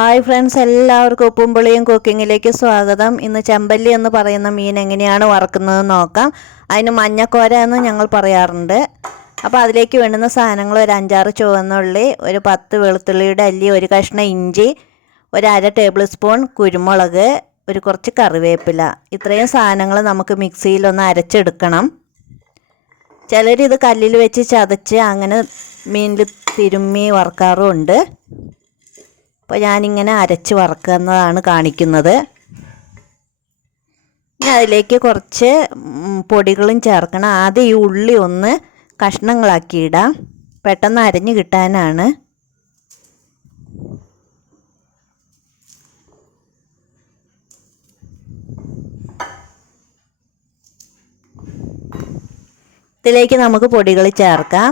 Hi friends, എല്ലാവർക്കും ഉപ്പും പുളിയും കുക്കിങ്ങിലേക്ക് സ്വാഗതം. ഇന്ന് ചെമ്പല്ലി എന്ന് പറയുന്ന മീൻ എങ്ങനെയാണ് വറുക്കുന്നതെന്ന് നോക്കാം. അതിന് മഞ്ഞക്കോര എന്ന് ഞങ്ങൾ പറയാറുണ്ട്. അപ്പോൾ അതിലേക്ക് വേണ്ടുന്ന സാധനങ്ങൾ: ഒരു 5-6 ചുവന്നുള്ളി, ഒരു 10 വെളുത്തുള്ളിയുടെ അല്ലി, ഒരു കഷ്ണം ഇഞ്ചി, ഒരു 1/2 ടേബിൾ സ്പൂൺ കുരുമുളക്, ഒരു കുറച്ച് കറിവേപ്പില. ഇത്രയും സാധനങ്ങൾ നമുക്ക് മിക്സിയിലൊന്ന് അരച്ചെടുക്കണം. ചിലരിത് കല്ലിൽ വെച്ച് ചതച്ച് അങ്ങനെ മീനിൽ തിരുമ്മി വറുക്കാറുമുണ്ട്. അപ്പോൾ ഞാനിങ്ങനെ അരച്ച് വറുക്കുന്നതാണ് കാണിക്കുന്നത്. അതിലേക്ക് കുറച്ച് പൊടികളും ചേർക്കണം. ആദ്യം ഈ ഉള്ളി ഒന്ന് കഷ്ണങ്ങളാക്കി ഇടാം, പെട്ടെന്ന് അരഞ്ഞ് കിട്ടാനാണ്. ഇതിലേക്ക് നമുക്ക് പൊടികൾ ചേർക്കാം.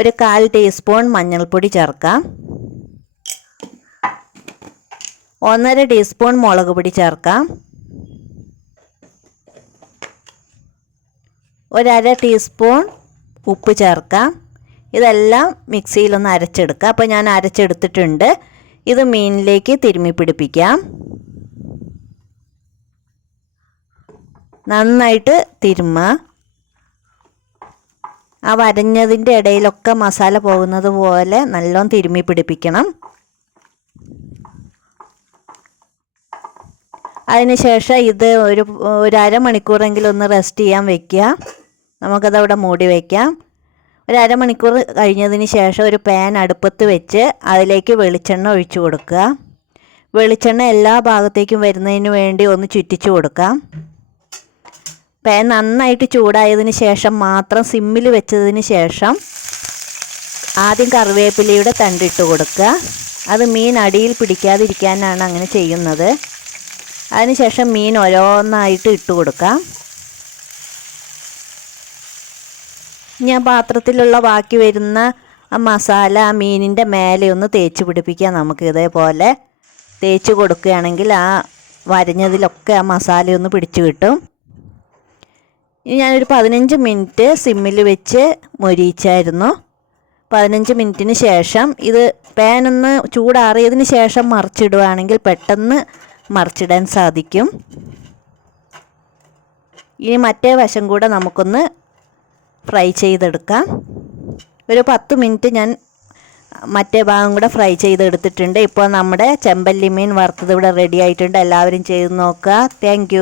ഒരു 1/4 ടീസ്പൂൺ മഞ്ഞൾപ്പൊടി ചേർക്കാം. 1/2 ടീസ്പൂൺ മുളക് പൊടി ചേർക്കാം. ഒരു 1/2 ടീസ്പൂൺ ഉപ്പ് ചേർക്കാം. ഇതെല്ലാം മിക്സിയിലൊന്ന് അരച്ചെടുക്കാം. അപ്പോൾ ഞാൻ അരച്ചെടുത്തിട്ടുണ്ട്. ഇത് മീനിലേക്ക് തിരുമ്മി പിടിപ്പിക്കാം. നന്നായിട്ട് തിരുമ്മുക. ആ വരഞ്ഞതിൻ്റെ ഇടയിലൊക്കെ മസാല പോകുന്നത് പോലെ നല്ലോണം തിരുമ്മി പിടിപ്പിക്കണം. അതിനുശേഷം ഇത് ഒരു അരമണിക്കൂറെങ്കിലും ഒന്ന് റെസ്റ്റ് ചെയ്യാൻ വയ്ക്കുക. നമുക്കതവിടെ മൂടി വയ്ക്കാം. ഒരു അരമണിക്കൂർ കഴിഞ്ഞതിന് ശേഷം ഒരു പാൻ അടുപ്പത്ത് വെച്ച് അതിലേക്ക് വെളിച്ചെണ്ണ ഒഴിച്ചു കൊടുക്കുക. വെളിച്ചെണ്ണ എല്ലാ ഭാഗത്തേക്കും വരുന്നതിന് വേണ്ടി ഒന്ന് ചുറ്റിച്ചു കൊടുക്കാം. പാൻ നന്നായിട്ട് ചൂടായതിന് ശേഷം മാത്രം സിമ്മിൽ വെച്ചതിന് ശേഷം ആദ്യം കറിവേപ്പിലയുടെ തണ്ടിട്ട് കൊടുക്കുക. അത് മീൻ അടിയിൽ പിടിക്കാതിരിക്കാനാണ് അങ്ങനെ ചെയ്യുന്നത്. അതിനുശേഷം മീൻ ഓരോന്നായിട്ട് ഇട്ട് കൊടുക്കാം. ഞാൻ പാത്രത്തിലുള്ള ബാക്കി വരുന്ന ആ മസാല ആ മീനിൻ്റെ മേലെ ഒന്ന് തേച്ച് പിടിപ്പിക്കാം. നമുക്ക് ഇതേപോലെ തേച്ച് കൊടുക്കുകയാണെങ്കിൽ ആ വരഞ്ഞതിലൊക്കെ ആ മസാലയൊന്ന് പിടിച്ചു കിട്ടും. ഇനി ഞാനൊരു 15 മിനിറ്റ് സിമ്മിൽ വെച്ച് മൊരിയിച്ചായിരുന്നു. 15 മിനിറ്റിന് ശേഷം ഇത് പാനൊന്ന് ചൂടാറിയതിന് ശേഷം മറിച്ചിടുകയാണെങ്കിൽ പെട്ടെന്ന് മറിച്ചിടാൻ സാധിക്കും. ഇനി മറ്റേ വശം കൂടെ നമുക്കൊന്ന് ഫ്രൈ ചെയ്തെടുക്കാം. ഒരു 10 മിനിറ്റ് ഞാൻ മറ്റേ ഭാഗം കൂടെ ഫ്രൈ ചെയ്തെടുത്തിട്ടുണ്ട്. ഇപ്പോൾ നമ്മുടെ ചെമ്പല്ലി മീൻ വറുത്തത് ഇവിടെ റെഡി ആയിട്ടുണ്ട്. എല്ലാവരും ചെയ്ത് നോക്കുക. താങ്ക്